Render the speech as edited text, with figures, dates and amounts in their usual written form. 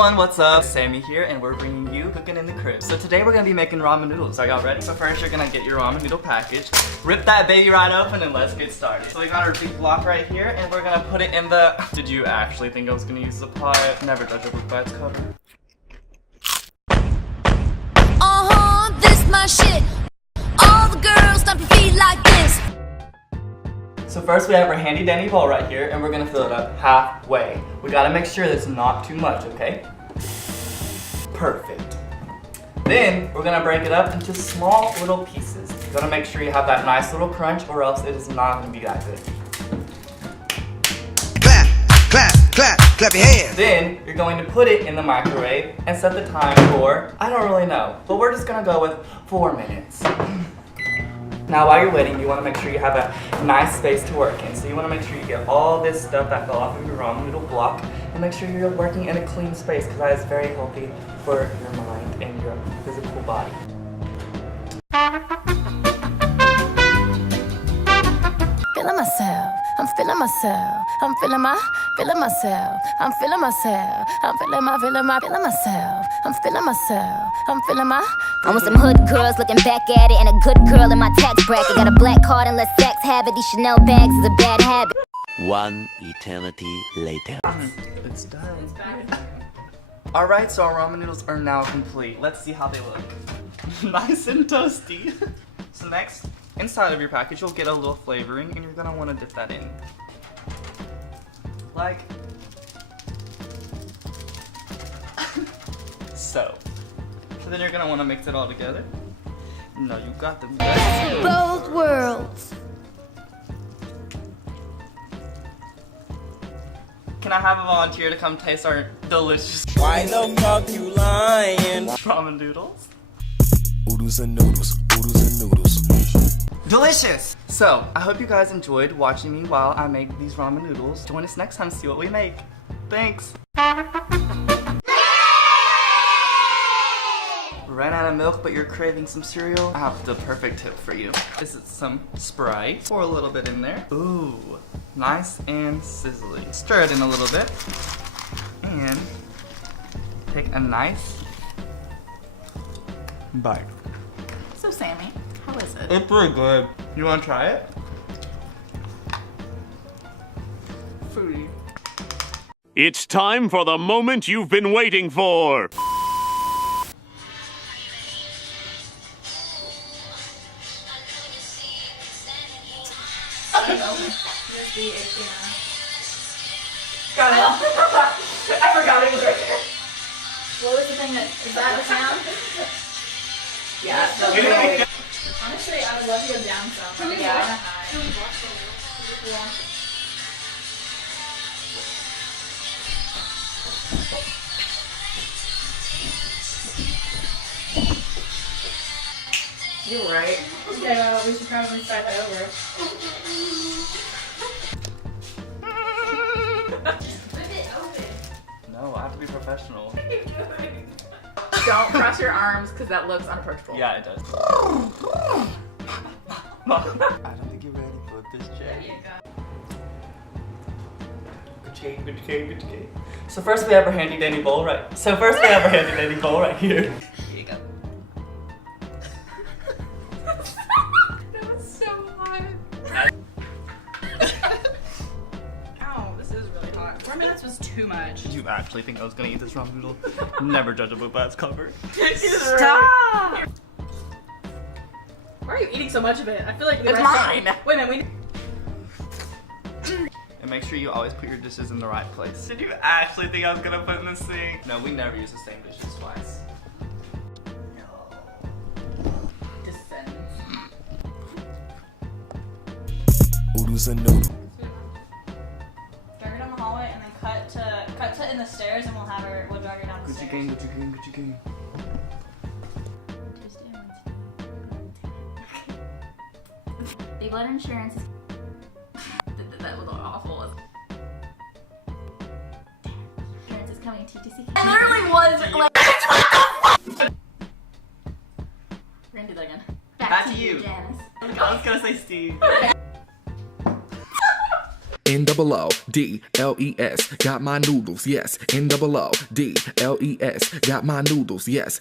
everyone, what's up? Sammy here, and we're bringing you Cooking in the Crib. So today we're gonna be making ramen noodles. Are y'all ready? So first you're gonna get your ramen noodle package, rip that baby right open, and let's get started. So we got our big block right here, and we're gonna put it in the... Did you actually think I was gonna use the pot? Never judge a book by its cover. This my shit. All the girls stomp your feet like this. So first we have our handy dandy bowl right here, and we're gonna fill it up halfway. We gotta make sure that's not too much, okay? Perfect. Then we're gonna break it up into small little pieces. You gotta make sure you have that nice little crunch, or else it is not gonna be that good. Clap, clap, clap, clap your hands. Then you're going to put it in the microwave and set the time for, I don't really know, but we're just gonna go with 4 minutes. Now while you're waiting, you want to make sure you have a nice space to work in. So you want to make sure you get all this stuff that fell off of your ramen noodle block, and make sure you're working in a clean space, because that is very healthy for your mind and your physical body. Feeling myself, I'm feeling myself, I'm feeling myself, I'm feeling myself, I'm feeling myself, I'm feeling myself, I'm feeling I'm with some hood girls looking back at it, and a good girl in my tax bracket. Got a black card and less sex habit. These Chanel bags is a bad habit. One eternity later. It's done. Alright, so our ramen noodles are now complete. Let's see how they look. Nice and toasty. So next, inside of your package, you'll get a little flavoring, and you're gonna want to dip that in. Like so. So then you're gonna want to mix it all together. No, you got the best. both worlds. Can I have a volunteer to come taste our delicious Why the fuck you lying? ramen noodles? Oodles and noodles, oodles and noodles. Delicious! So, I hope you guys enjoyed watching me while I make these ramen noodles. Join us next time to see what we make. Thanks! Ran out of milk, but you're craving some cereal? I have the perfect tip for you. This is some Sprite. Pour a little bit in there. Ooh, nice and sizzly. Stir it in a little bit. And take a nice bite. So Sammy, how is it? It's pretty good. You wanna try it? Foodie. It's time for the moment you've been waiting for. Got it. I forgot it was right there. What was the thing that, is that the sound? Yeah, it's so good. Honestly, I would love to go down some. Yeah. You're right. Yeah, we should probably start that over. No, I have to be professional. Don't cross your arms because that looks unapproachable. Yeah, it does. I don't think you're ready for this, Jay. Good game. So first we have our handy dandy bowl right. Here. Here you go. That was so hot. Ow, this is really hot. 4 minutes was too much. Did you actually think I was gonna eat this ramen noodle? Never judge a book by its cover. Stop! Why are you eating so much of it? I feel like It's mine. Wait a minute, And make sure you always put your dishes in the right place. Did you actually think I was gonna put in the sink? No, we never use the same dishes twice. Descends. Oodles and noodles. Drag her down the hallway and then cut to in the stairs, and we'll drag her down the stairs. Gucci gang. Big blood insurance is... That was awful. Insurance is coming to UTC. I literally was like... We're gonna do that again. Back to you, Janice. I was gonna say Steve. N-O-O-D-L-E-S, got my noodles, yes. N-O-O-D-L-E-S, got my noodles, yes.